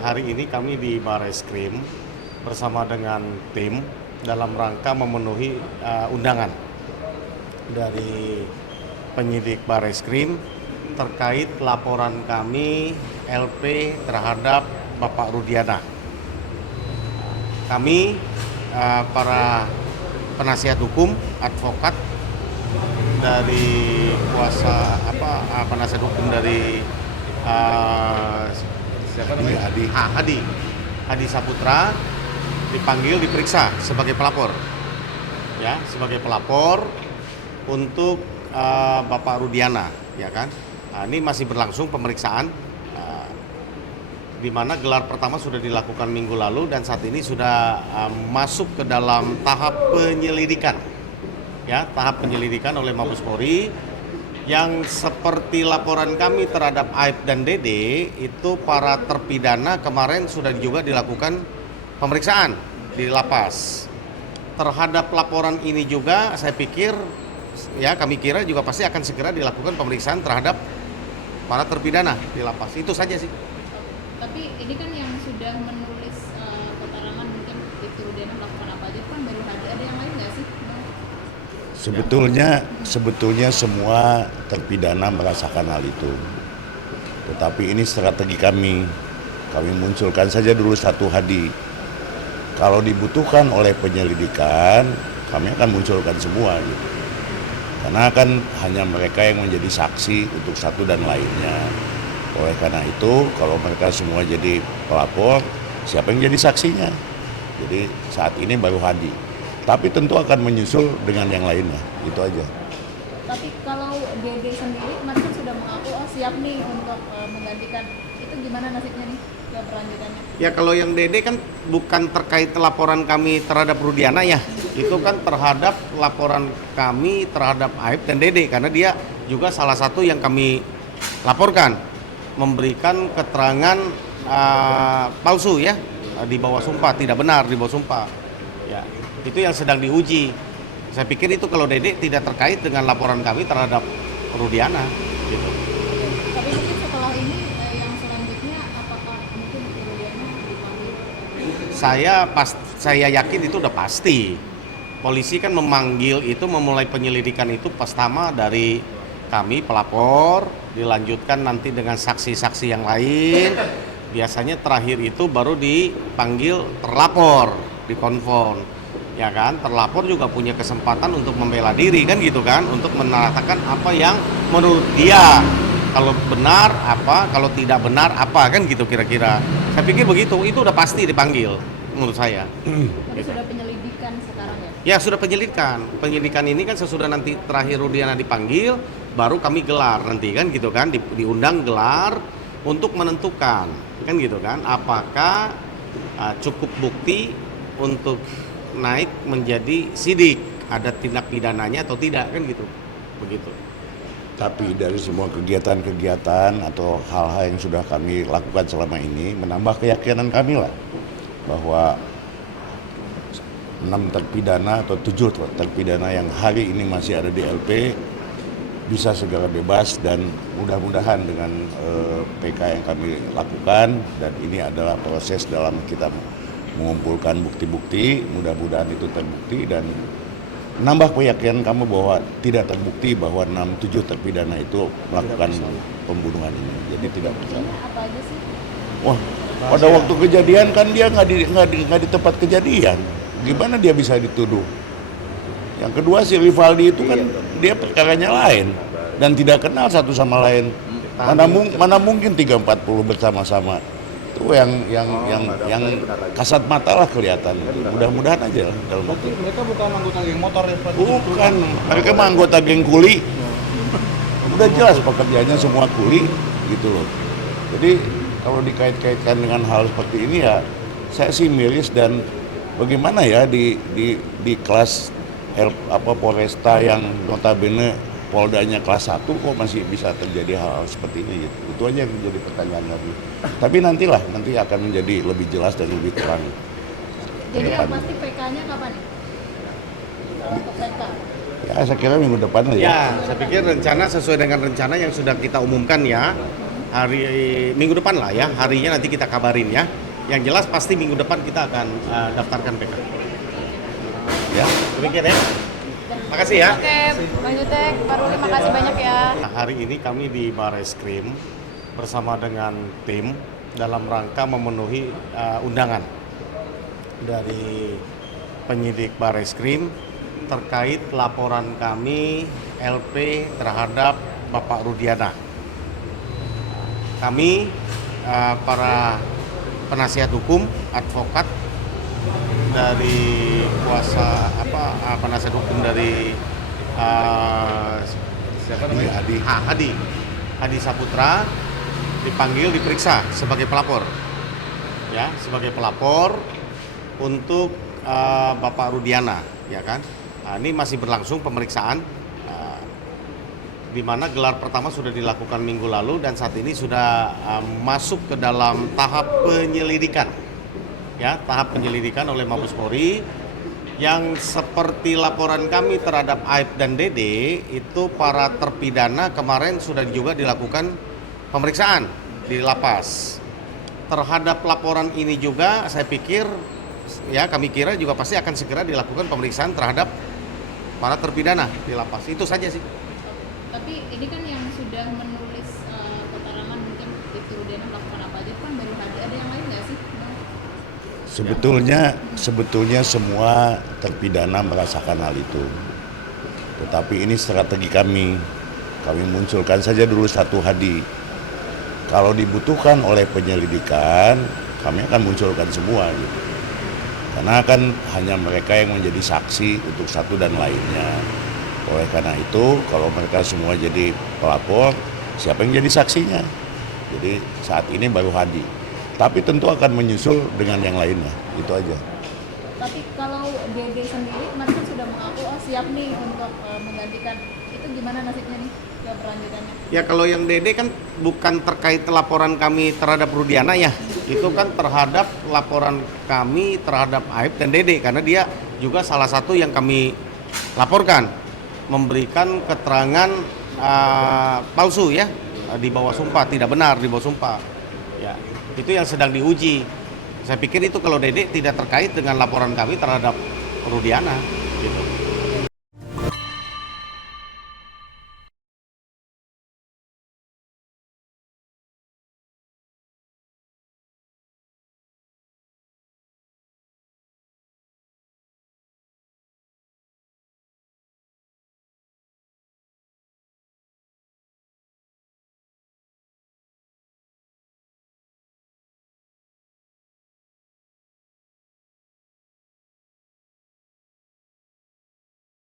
hari ini kami di Barreskrim bersama dengan tim dalam rangka memenuhi undangan dari penyidik Barreskrim terkait laporan kami LP terhadap Bapak Rudiana. Kami para penasihat hukum, advokat dari penasihat hukum dari siapa namanya? Hadi Saputra dipanggil diperiksa sebagai pelapor. Ya, sebagai pelapor untuk Bapak Rudiana, ya kan? Nah, ini masih berlangsung pemeriksaan di mana gelar pertama sudah dilakukan minggu lalu dan saat ini sudah masuk ke dalam tahap penyelidikan. Ya, tahap penyelidikan oleh Mabes Polri yang seperti laporan kami terhadap Aib dan Dede itu para terpidana kemarin sudah juga dilakukan pemeriksaan di lapas. Terhadap laporan ini juga saya pikir ya kami kira juga pasti akan segera dilakukan pemeriksaan terhadap para terpidana di lapas. Itu saja sih. Tapi ini kan yang sudah menulis keterangan mungkin itu Rudiana melakukan apa aja kan baru ada yang lain nggak sih? Sebetulnya semua terpidana merasakan hal itu. Tetapi ini strategi kami munculkan saja dulu satu Hadi. Kalau dibutuhkan oleh penyelidikan, kami akan munculkan semua gitu. Karena kan hanya mereka yang menjadi saksi untuk satu dan lainnya. Oleh karena itu, kalau mereka semua jadi pelapor, siapa yang jadi saksinya? Jadi saat ini baru Hadi. Tapi tentu akan menyusul dengan yang lainnya, itu aja. Tapi kalau Dede sendiri kemarin kan sudah mengaku siap nih untuk menggantikan, itu gimana nasibnya nih keberlanjutannya? Ya kalau yang Dede kan bukan terkait laporan kami terhadap Rudiana ya, itu kan terhadap laporan kami terhadap Aib dan Dede karena dia juga salah satu yang kami laporkan memberikan keterangan palsu ya di bawah sumpah, tidak benar di bawah sumpah. Ya, itu yang sedang diuji. Saya pikir itu kalau Dede tidak terkait dengan laporan kami terhadap Rudiana gitu. Tapi mungkin setelah ini yang selanjutnya apakah mungkin Rudiana dipanggil? Saya yakin itu udah pasti. Polisi kan memanggil itu memulai penyelidikan itu pertama dari kami pelapor, dilanjutkan nanti dengan saksi-saksi yang lain. Biasanya terakhir itu baru dipanggil terlapor, dikonfront. Ya kan, terlapor juga punya kesempatan untuk membela diri kan gitu kan, untuk menyatakan apa yang menurut dia. Kalau benar apa, kalau tidak benar apa kan gitu kira-kira. Saya pikir begitu, itu udah pasti dipanggil menurut saya. Jadi sudah penyelidikan sekarang ya? Ya sudah penyelidikan. Penyelidikan ini kan sesudah nanti terakhir Rudiana dipanggil, baru kami gelar nanti kan gitu kan, diundang gelar untuk menentukan kan gitu kan, apakah cukup bukti untuk naik menjadi sidik, ada tindak pidananya atau tidak kan gitu, begitu. Tapi dari semua kegiatan-kegiatan atau hal-hal yang sudah kami lakukan selama ini menambah keyakinan kami lah bahwa 6 terpidana atau 7 terpidana yang hari ini masih ada di LP bisa segera bebas dan mudah-mudahan dengan PK yang kami lakukan dan ini adalah proses dalam kita mengumpulkan bukti-bukti, mudah-mudahan itu terbukti dan menambah keyakinan kamu bahwa tidak terbukti bahwa 6-7 terpidana itu melakukan pembunuhan ini. Jadi tidak bersalah. Apa aja sih? Wah, pada waktu kejadian kan dia nggak di tempat kejadian. Gimana dia bisa dituduh? Yang kedua si Rivaldi itu kan dia perkaranya lain dan tidak kenal satu sama lain. Mana mungkin 3-40 bersama-sama. Itu yang kasat mata lah kelihatan. Mudah-mudahan aja lah. Mereka bukan anggota geng motor ya Pak? Bukan, mereka mah anggota geng kuli. Udah jelas pekerjaannya semua kuli gitu loh. Jadi kalau dikait-kaitkan dengan hal seperti ini ya saya sih miris dan bagaimana ya di kelas Polresta yang notabene Poldanya kelas 1 kok masih bisa terjadi hal seperti ini gitu. Itu aja yang menjadi pertanyaan lagi. Tapi nanti akan menjadi lebih jelas dan lebih terang. Jadi yang pasti PK-nya kapan nih? Untuk PK? Ya saya kira minggu depan lah ya. Ya, saya pikir rencana sesuai dengan rencana yang sudah kita umumkan ya. hari minggu depan lah ya, harinya nanti kita kabarin ya. Yang jelas pasti minggu depan kita akan daftarkan PK. Ya, demikian ya. Makasih ya. Oke, Bang Jutek, Pak Ruli, makasih banyak ya. Nah, hari ini kami di Barreskrim bersama dengan tim dalam rangka memenuhi undangan dari penyidik Barreskrim terkait laporan kami LP terhadap Bapak Rudiana. Kami para penasihat hukum, advokat dari penasihat hukum dari siapa namanya? Hadi Saputra dipanggil diperiksa sebagai pelapor. Ya, sebagai pelapor untuk Bapak Rudiana, ya kan? Nah, ini masih berlangsung pemeriksaan di mana gelar pertama sudah dilakukan minggu lalu dan saat ini sudah masuk ke dalam tahap penyelidikan. Ya, tahap penyelidikan oleh Mabes Polri yang seperti laporan kami terhadap Aib dan Dede itu para terpidana kemarin sudah juga dilakukan pemeriksaan di lapas. Terhadap laporan ini juga saya pikir ya kami kira juga pasti akan segera dilakukan pemeriksaan terhadap para terpidana di lapas. Itu saja sih. Tapi ini kan yang sudah menulis keterangan mungkin itu Rudiana melakukan apa aja kan baru ada yang lain nggak sih? Sebetulnya semua terpidana merasakan hal itu. Tetapi ini strategi kami. Kami munculkan saja dulu satu Hadi. Kalau dibutuhkan oleh penyelidikan, kami akan munculkan semua gitu. Karena kan hanya mereka yang menjadi saksi untuk satu dan lainnya. Oleh karena itu, kalau mereka semua jadi pelapor, siapa yang jadi saksinya? Jadi saat ini baru Hadi. Tapi tentu akan menyusul dengan yang lainnya, itu aja. Tapi kalau Dede sendiri, Mas kan sudah mengaku siap nih untuk menggantikan. Itu gimana nasibnya nih ke berlanjutannya? Ya kalau yang Dede kan bukan terkait laporan kami terhadap Rudiana ya. Itu kan terhadap laporan kami terhadap Aib dan Dede. Karena dia juga salah satu yang kami laporkan. Memberikan keterangan palsu ya. Di bawah sumpah, tidak benar di bawah sumpah. Ya, itu yang sedang diuji. Saya pikir itu kalau Dede tidak terkait dengan laporan kami terhadap Rudiana.